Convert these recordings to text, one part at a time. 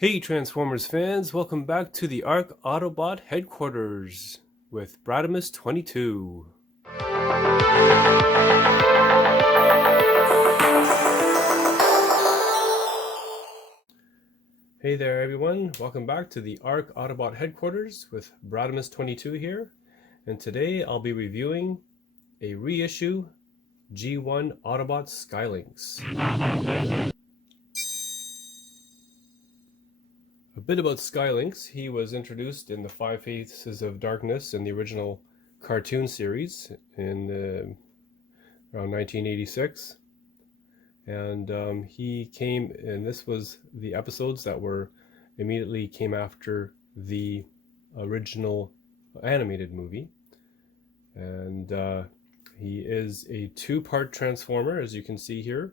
Hey Transformers fans, welcome back to the ARC Autobot headquarters with Bradimus 22. Hey there everyone, welcome back to the ARC Autobot headquarters with Bradimus 22 here, and today I'll be reviewing a reissue G1 Autobot Lynx. A bit about Lynx. He was introduced in the Five Faces of Darkness in the original cartoon series in around 1986. And he came, and this was the episodes that were immediately came after the original animated movie. And he is a two-part Transformer, as you can see here.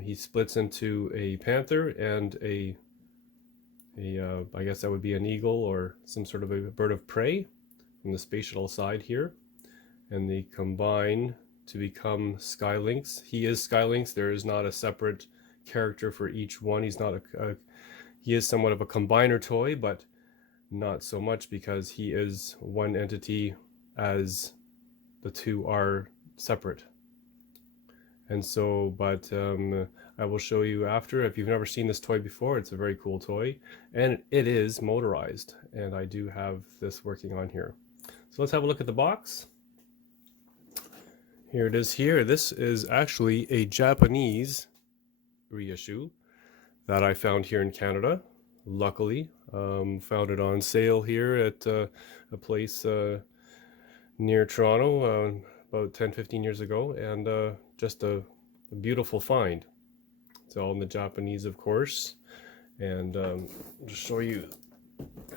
He splits into a panther and I guess that would be an eagle or some sort of a bird of prey from the space shuttle side here, and they combine to become Lynx. He is Lynx. There is not a separate character for each one. He's not he is somewhat of a combiner toy, but not so much because he is one entity as the two are separate. And so, but I will show you after. If you've never seen this toy before, it's a very cool toy, and it is motorized, and I do have this working on here. So let's have a look at the box. Here it is here. This is actually a Japanese reissue that I found here in Canada. Luckily, found it on sale here at a place near Toronto about 10-15 years ago, and just a beautiful find. It's all in the Japanese, of course, and just show you,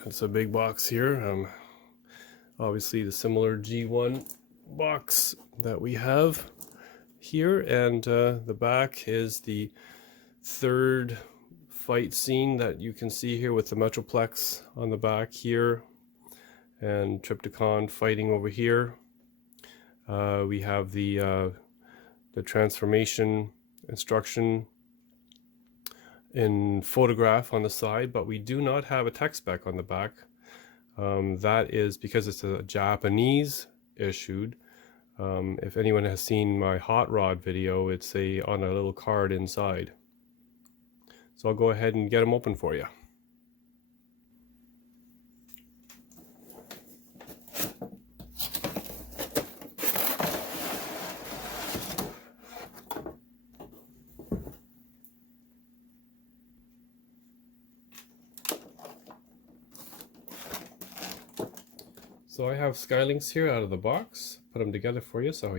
it's a big box here. Obviously the similar G1 box that we have here, and the back is the third fight scene that you can see here with the Metroplex on the back here, and Trypticon fighting over here. We have the transformation instruction in photograph on the side, but we do not have a tech spec on the back. That is because it's a Japanese issued. If anyone has seen my hot rod video, it's on a little card inside. So I'll go ahead and get them open for you. So I have Lynx here out of the box, put them together for you so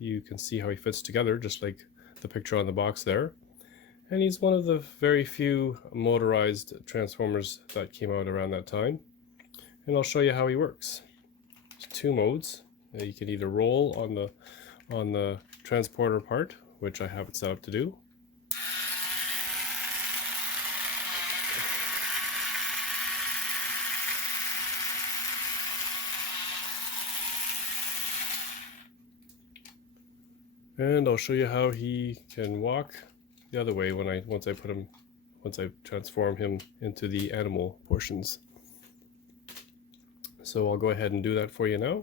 you can see how he fits together, just like the picture on the box there. And he's one of the very few motorized Transformers that came out around that time. And I'll show you how he works. There's two modes. You can either roll on the transporter part, which I have it set up to do. And I'll show you how he can walk the other way once I transform him into the animal portions. So I'll go ahead and do that for you now.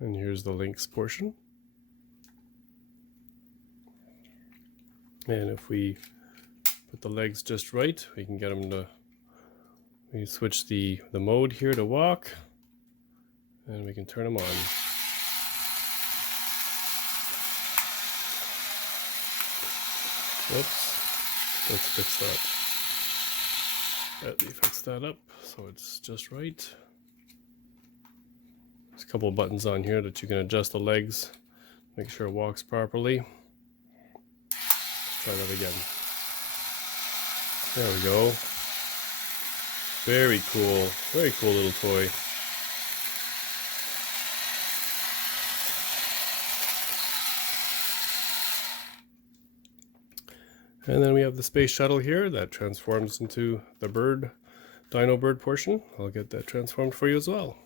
And here's the Lynx portion. And if we put the legs just right, we can get them to, we switch the mode here to walk, and we can turn them on. Whoops, let's fix that. Let me fix that up so it's just right. There's a couple of buttons on here that you can adjust the legs, make sure it walks properly. Let's try that again. There we go. Very cool little toy. And then we have the space shuttle here that transforms into the bird, dino bird portion. I'll get that transformed for you as well.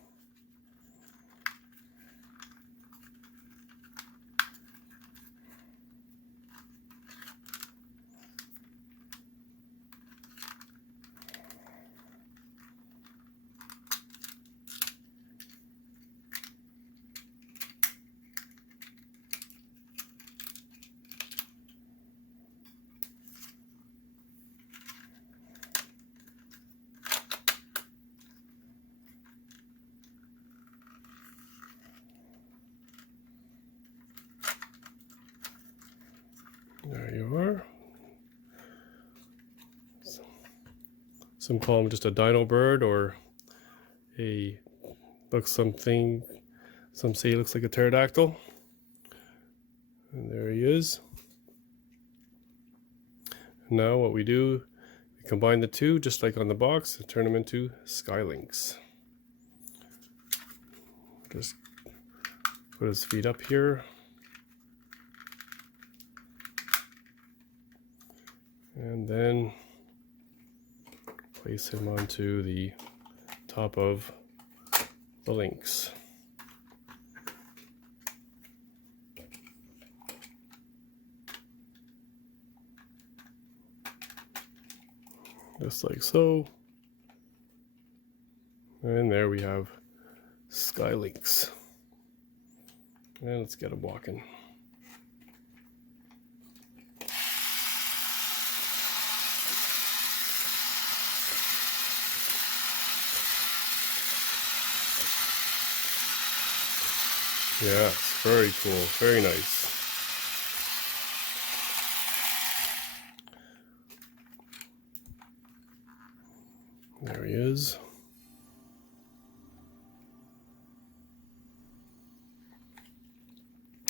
There you are. Some call him just a dino bird, or some say he looks like a pterodactyl. And there he is. Now what we do, we combine the two, just like on the box, and turn them into Lynx. Just put his feet up here. And then place him onto the top of the Lynx. Just like so. And there we have Lynx. And let's get him walking. Yes, very cool, very nice. There he is.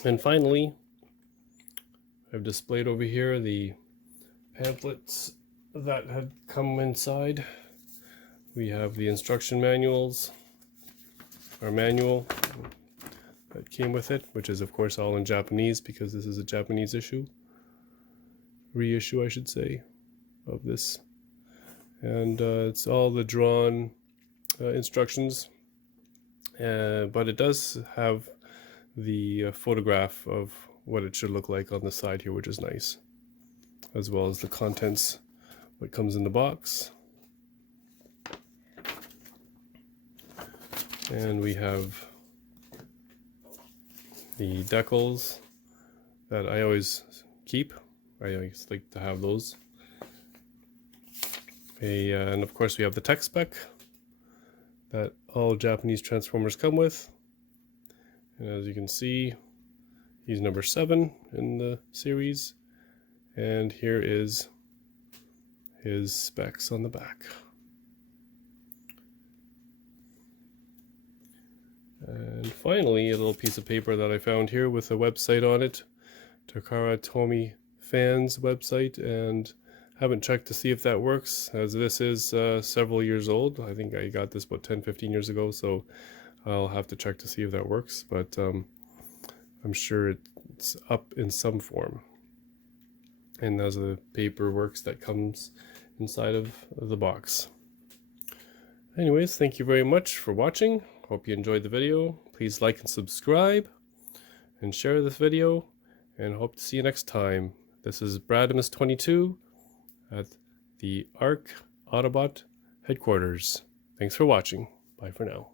And finally, I've displayed over here the pamphlets that had come inside. We have the instruction manuals, our manual that came with it, which is of course all in Japanese because this is a Japanese reissue I should say, of this. And it's all the drawn instructions, but it does have the photograph of what it should look like on the side here, which is nice, as well as the contents, what comes in the box. And we have the decals that I always keep. I always like to have those. And of course we have the tech spec that all Japanese Transformers come with. And as you can see, he's number 7 in the series. And here is his specs on the back. And finally, a little piece of paper that I found here with a website on it, Takara Tomy fans website, and haven't checked to see if that works, as this is several years old. I think I got this about 10-15 years ago, so I'll have to check to see if that works, but I'm sure it's up in some form. And as the paper works that comes inside of the box. Anyways, thank you very much for watching. Hope you enjoyed the video. Please like and subscribe and share this video, and hope to see you next time. This is Bradimus22 at the ARC Autobot headquarters. Thanks for watching. Bye for now.